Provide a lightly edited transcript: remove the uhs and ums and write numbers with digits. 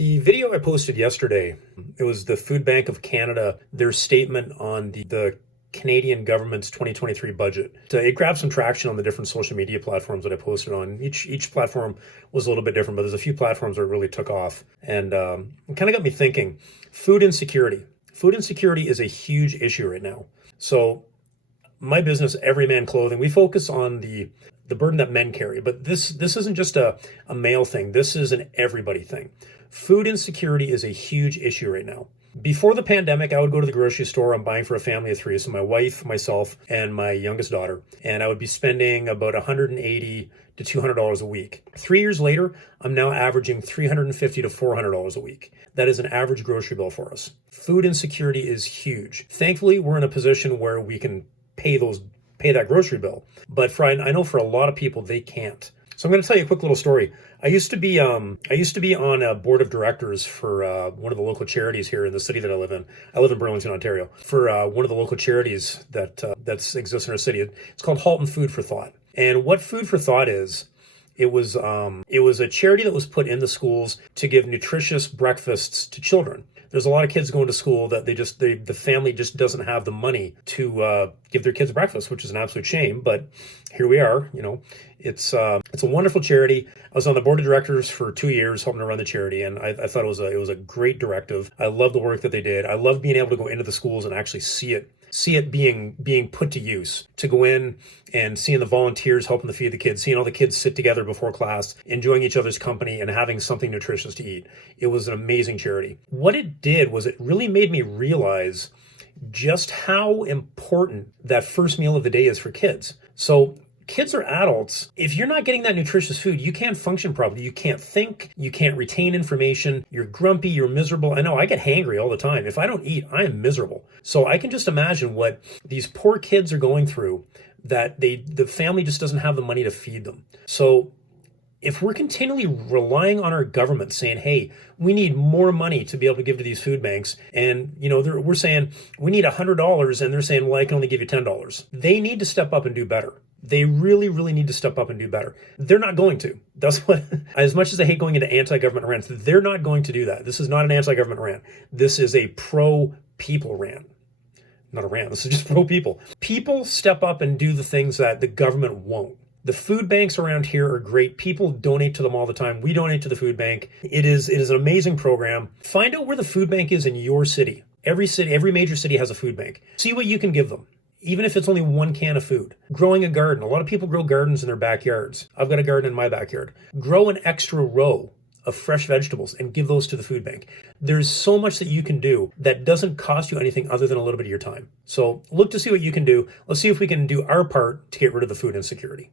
The video I posted yesterday, it was the Food Bank of Canada, their statement on the Canadian government's 2023 budget. So it grabbed some traction on the different social media platforms that I posted on. Each platform was a little bit different, but there's a few platforms where it really took off. And it kind of got me thinking, food insecurity. Food insecurity is a huge issue right now. So my business, Everyman Clothing, we focus on the burden that men carry, but this isn't just a male thing. This is an everybody thing. Food insecurity is a huge issue right now. Before the pandemic, I would go to the grocery store. I'm buying for a family of three, so my wife, myself, and my youngest daughter, and I would be spending about $180 to $200 a week. 3 years later, I'm now averaging $350 to $400 a week. That is an average grocery bill for us. Food insecurity is huge. Thankfully, we're in a position where we can pay that grocery bill. But I know for a lot of people, they can't. So I'm going to tell you a quick little story. I used to be on a board of directors for one of the local charities here in the city that I live in. I live in Burlington, Ontario. For one of the local charities that exists in our city. It's called Halton Food for Thought. And what Food for Thought is, it was a charity that was put in the schools to give nutritious breakfasts to children. There's a lot of kids going to school that the family just doesn't have the money to give their kids breakfast, which is an absolute shame. But here we are. It's a wonderful charity. I was on the board of directors for 2 years, helping to run the charity, and I thought it was a great directive. I love the work that they did. I love being able to go into the schools and actually see it being put to use, to go in and seeing the volunteers helping to feed the kids, seeing all the kids sit together before class, enjoying each other's company and having something nutritious to eat. It was an amazing charity. What it did was it really made me realize just how important that first meal of the day is for kids. So kids or adults, if you're not getting that nutritious food, you can't function properly. You can't think, you can't retain information, you're grumpy, you're miserable. I know I get hangry all the time. If I don't eat, I am miserable. So I can just imagine what these poor kids are going through, that the family just doesn't have the money to feed them. So if we're continually relying on our government saying, hey, we need more money to be able to give to these food banks, and we're saying we need $100, and they're saying, well, I can only give you $10. They need to step up and do better. They really, really need to step up and do better. They're not going to. That's what, as much as I hate going into anti-government rants, they're not going to do that. This is not an anti-government rant. This is a pro-people rant. Not a rant, this is just pro-people. People step up and do the things that the government won't. The food banks around here are great. People donate to them all the time. We donate to the food bank. It is an amazing program. Find out where the food bank is in your city. Every major city has a food bank. See what you can give them, even if it's only one can of food. Growing a garden. A lot of people grow gardens in their backyards. I've got a garden in my backyard. Grow an extra row of fresh vegetables and give those to the food bank. There's so much that you can do that doesn't cost you anything other than a little bit of your time. So look to see what you can do. Let's see if we can do our part to get rid of the food insecurity.